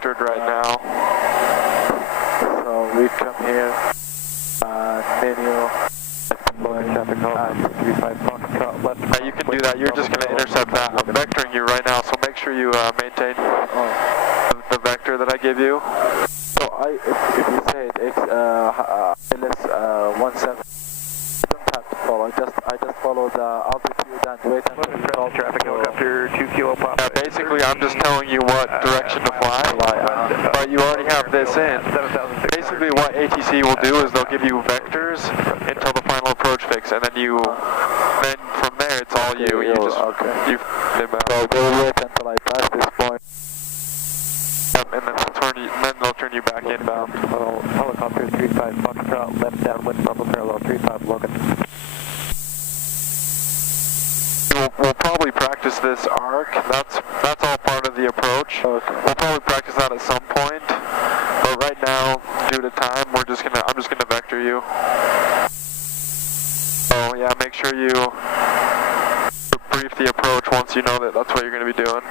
vectored right now. So we come here, menu, traffic call, 35 Foxtrot left. You can do that, you're just going to intercept that. I'm vectoring you right now, so make sure you maintain the vector that I give you. So if you say it's ILS 17, I don't have to follow, I just follow the altitude and wait until you call traffic helicopter 2 kilo pop. Yeah, basically I'm just telling you what direction to fly, but you already have this in. Basically what ATC will do is they'll give you vectors until the final approach fix, and then then from there it's all you. You just, so they'll wait until I pass this point. And then they'll turn you back inbound. Helicopter 35 Foxtrot left downwind Bravo parallel 35 Logan. We'll probably practice this arc. That's all part of the approach. Okay. We'll probably practice that at some point. But right now, due to time, I'm just gonna vector you. So yeah, make sure you brief the approach once you know that that's what you're gonna be doing.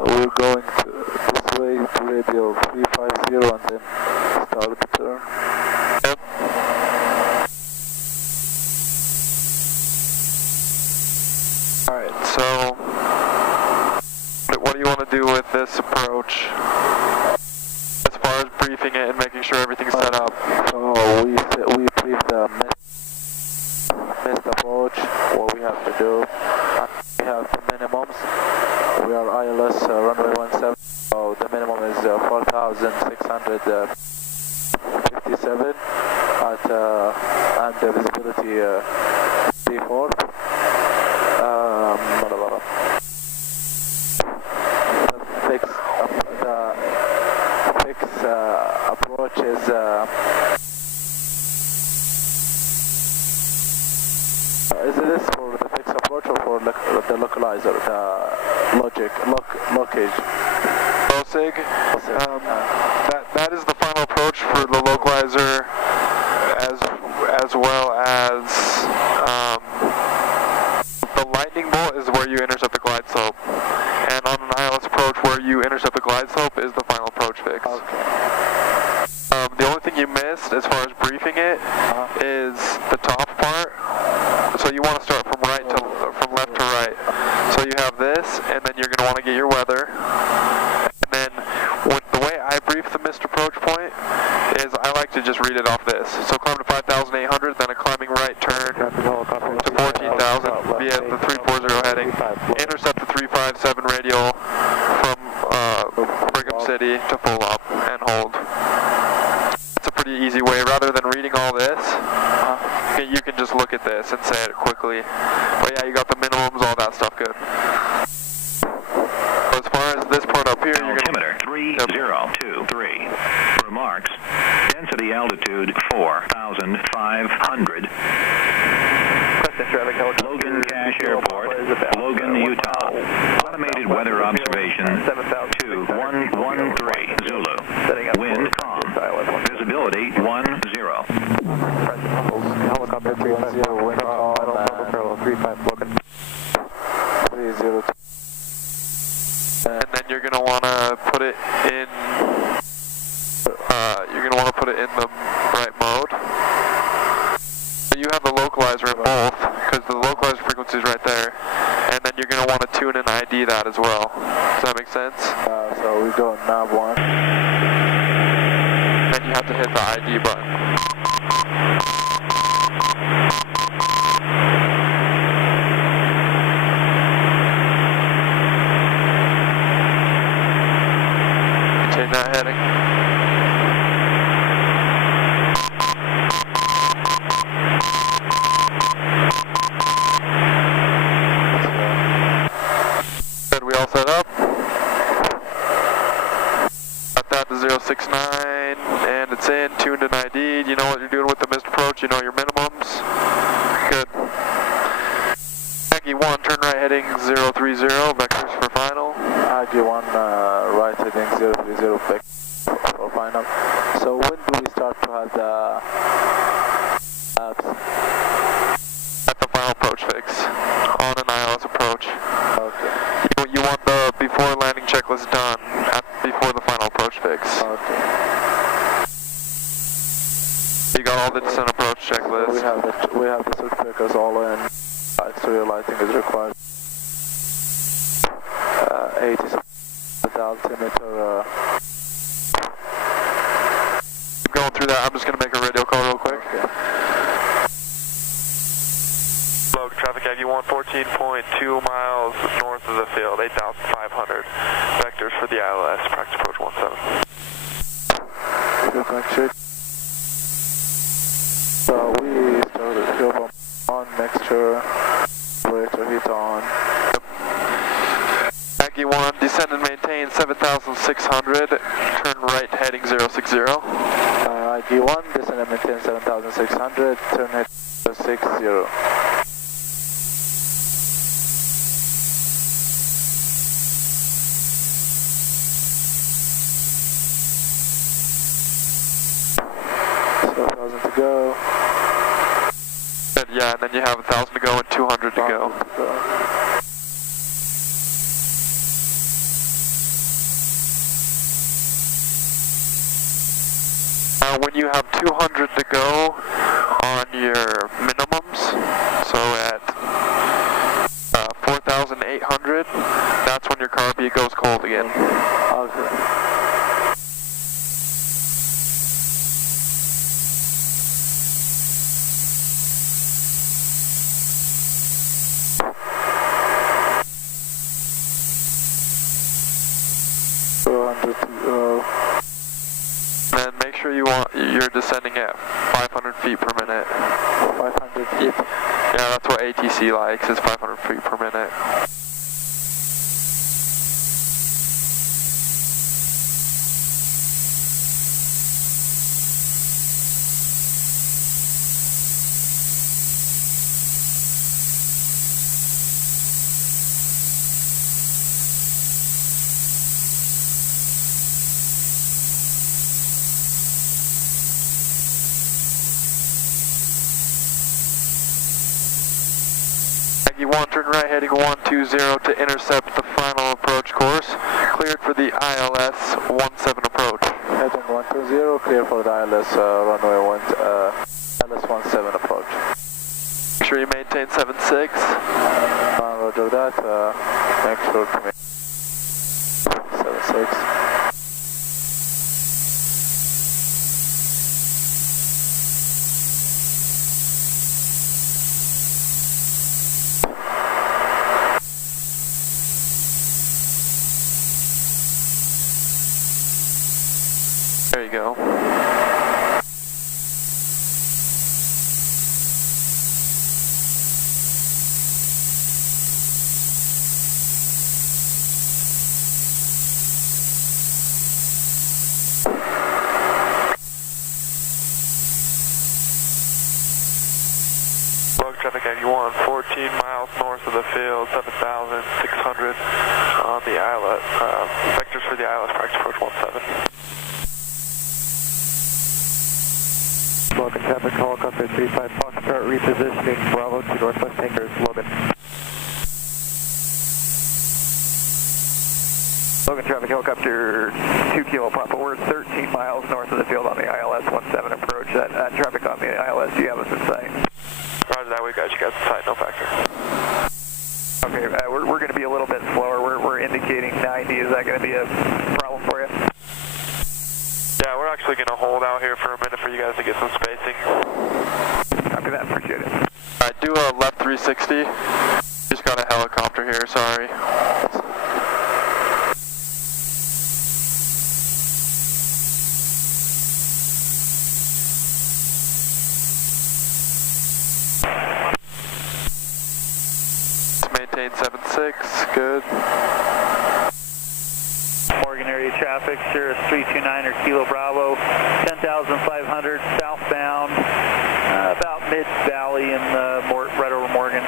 We're going this way to radio 350 and then start the turn. Yep. Alright, so what do you want to do with this approach? As far as briefing it and making sure everything's set up. So we brief the missed approach, what we have to do. We have the minimums. We are ILS runway 17, so the minimum is 4,657 and the visibility 3-4. The fix approach is this for the fixed approach or for the localizer, the lockage? LOSIG. That is the final approach for the localizer, as well as the lightning bolt is where you intercept the glide slope, and on an ILS approach where you intercept the glide slope is the final approach fix. Okay. The only thing you missed as far as briefing it is the top part. So you want to start from left to right. So you have this, and then you're going to want to get your weather. And then the way I brief the missed approach point is I like to just read it off this. So climb to 5,800, then a climbing right turn to 14,000 via the 340 heading. Intercept the 357 radial from Brigham City to full up and hold. It's a pretty easy way. Rather than reading all this, you can just look at this and say it quickly. But yeah, you got the minimums, all that stuff good. As far as this part up here, you're going to... Altimeter 3023. Remarks. Density altitude 4,500. Logan Cache Airport, Logan, Utah. Automated weather observation 2113 Zulu. Wind calm. Visibility 10. Helicopter 350 wind calm, parallel 35 Logan. 302. And then you're going to want to put it in... the right mode. You have the localizer in both, because the localizer frequency is right there. And then you're going to want to tune and ID that as well. Does that make sense? So we go nav 1. Then you have to hit the ID button. Maintain that heading. Good, we all set up? Got that to 069, and it's in, tuned and ID'd. You know what you're doing with the missed approach, you know your minimums. Good. Aggie 1, turn right heading 030, vectors for final. Aggie 1, right heading 030, vectors for final. So when do we start to have the apps? At the was done before the final approach fix. Okay. You got all the descent approach checklist. We have the circuit breakers all in. Exterior lighting is required. 80 the altimeter. Keep going through that. I'm just going to make a radio call real quick. Okay. Logan traffic Aggie 114.2 miles north of the field, 8,500. Vectors for the ILS, practice approach 17. Good connection. So we started fuel pump on, mixture, radiator heat on. Aggie 1, descend and maintain 7,600, turn right heading 060. Aggie 1, descend and maintain 7,600, turn head 060. To go. Yeah, and then you have 1,000 to go and 200 to go. When you have 200 to go on your minimums, so at 4,800, that's when your carb goes cold again. Okay. And make sure you're descending at 500 feet per minute. 500 feet? Yeah, that's what ATC likes, is 500 feet per minute. You want turn right heading 120 to intercept the final approach course. Cleared for the ILS 17 approach. Heading 120, clear for the ILS runway ILS 17 approach. Make sure you maintain 76. Roger that. Make sure to maintain 76. There you go. Log traffic Aggie 1, 14 miles north of the field, 7,600 on the ILS. Vectors for the ILS, practice approach 17. Logan traffic, helicopter 35 Foxtrot, repositioning Bravo to northwest hangars, Logan. Logan traffic, helicopter 2 Kilo Papa, we're 13 miles north of the field on the ILS 17 approach. That traffic on the ILS, do you have us in sight? Roger that, we got you guys in sight, no factor. Okay, we're going to be a little bit slower, we're indicating 90, is that going to be a problem for you? Yeah, we're actually going to hold out here for a minute for you guys to get some spacing. Copy that, appreciate it. Alright, do a left 360. Just got a helicopter here, sorry. Maintain 76, good. Morgan area traffic, Cirrus 329er Kilo Bravo, 10,500 southbound, about mid-valley in right over Morgan.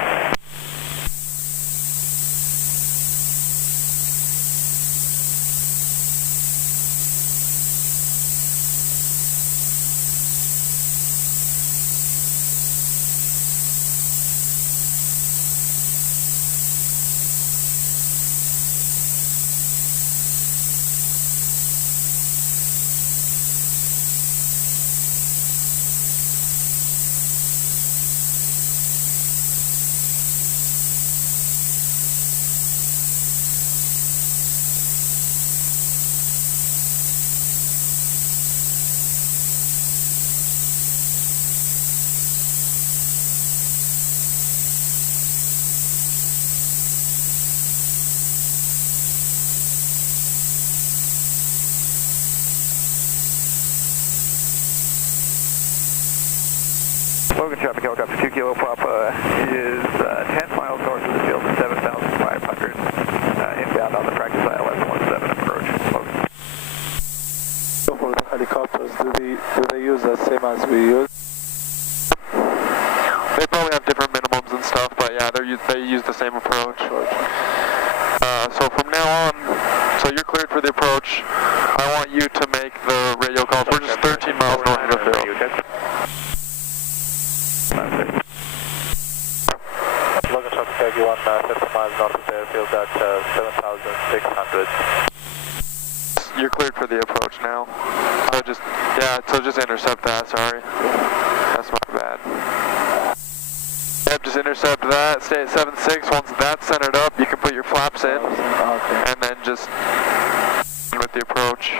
Logan traffic helicopter 2 Kilo Papa is 10 miles north of the field at 7,500 inbound on the practice ILS 17 approach. Logan. So for the helicopters, do they use the same as we use? They probably have different minimums and stuff, but yeah, they use the same approach. So from now on, so you're cleared for the approach. I want you to make the radio calls. We're just 13 miles north of the field. Logan traffic Aggie 1, 50 miles north of the airfield at 7,600. You're cleared for the approach now. So just intercept that, sorry. That's my bad. Yep, just intercept that, stay at 7.6. Once that's centered up, you can put your flaps in, and then just with the approach.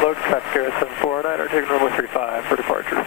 Logan traffic Air 749, or taking runway 35 for departure.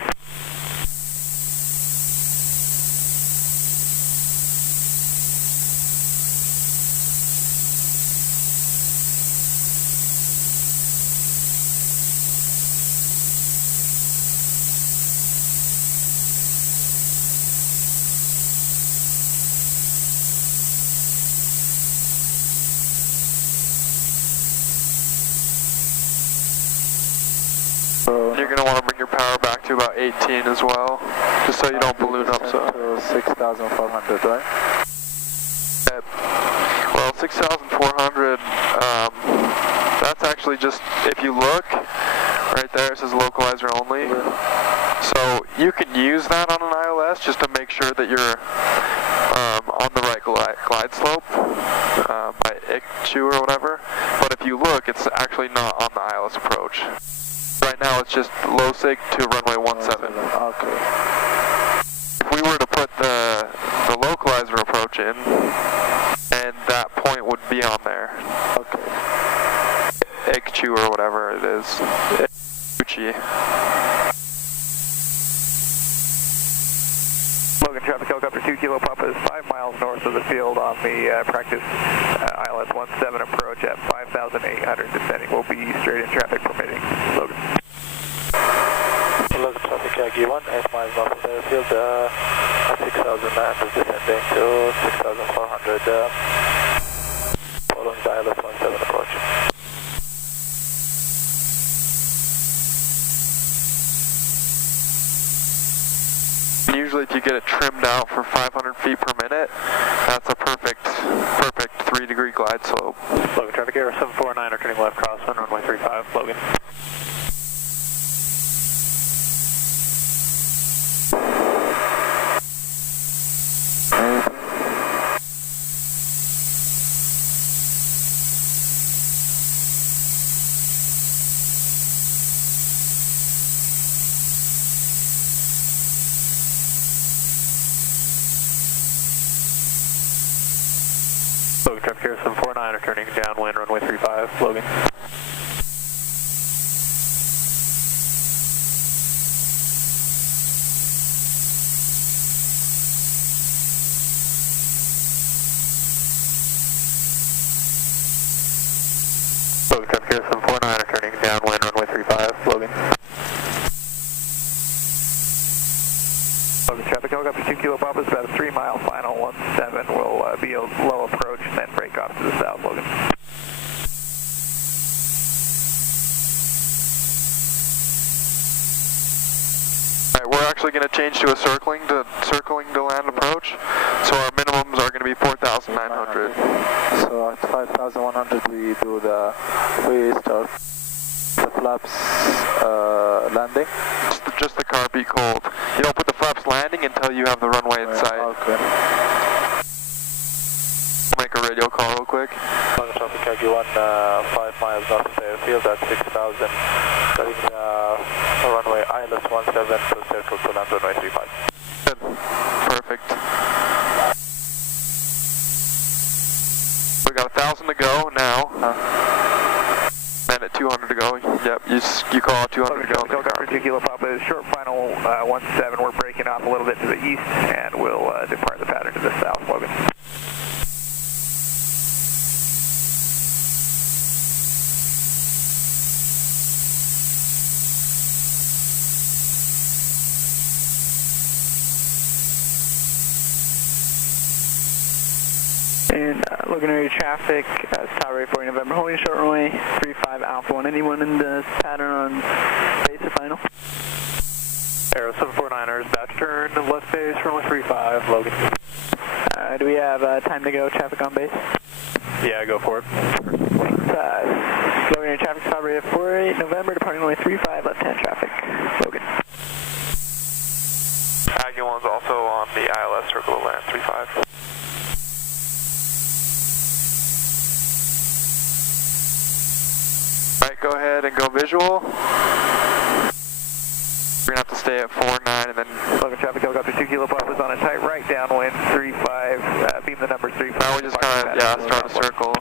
You're going to want to bring your power back to about 18 as well, just so you don't balloon up. So 6,400, right? Well, 6,400, that's actually just, if you look, right there it says localizer only. So you can use that on an ILS just to make sure that you're on the right glide slope by ICHU or whatever. But if you look, it's actually not on the ILS approach. Right now it's just low sig to runway 17. Okay. If we were to put the localizer approach in, and that point would be on there. Okay. ICHU or whatever it is. ICHU. Logan traffic helicopter 2 Kilo Papa is 5 miles north of the field on the practice ILS 17 approach at 5,800 descending. We'll be straight in traffic permitting. Logan. Logan traffic Aggie 1, 8 miles north of the airfield at 6,900 descending to 6,400 following the ILS 17 approach. Usually if you get it trimmed out for 500 feet per minute, that's a perfect 3-degree glide slope. Logan traffic Air 749, turning left crosswind, runway 35, Logan. Logan traffic Air 749, turning downwind, runway 35, Logan. Logan traffic Air 749, turning downwind, runway 35, Logan. Logan traffic helicopter 2 Kilo Papa is about a 3-mile final 17 will be a low approach and then break off to the south, Logan. Alright, we're actually going to change to a circling to land approach, so our minimums are going going to be 4,900. So at 5,100 we start the flaps landing. Just the car be cold. You don't put the flaps landing until you have the runway in sight. Okay. Make a radio call real quick. London traffic KG1, 5 miles north of the airfield at 6,000. Cutting runway ILS 17 to circle to land runway 35. Good. Perfect. We got 1,000 to go now. And at 200 to go. Yep, you call out 200 to go. Helicopter 2 Kilo Papa is short final 17. We're breaking off a little bit to the east and we'll depart the pattern to the south, Logan. And looking at your traffic, Tower 40 November, holding short runway 35 Alpha 1. Anyone in the pattern on base or final? Aero 749ers, batch turn, left base, runway 35, Logan. Do we have time to go, traffic on base? Yeah, go for it. Looking at your traffic, Tower 48 November, departing runway 35, left-hand traffic, Logan. Aggie-1's also on the ILS circle to land 35. Go ahead and go visual. We're gonna have to stay at 49 and then Logan traffic, helicopter 2 Kilo Papa is on a tight right downwind 35, beam the number 35. now we just kind of start a circle.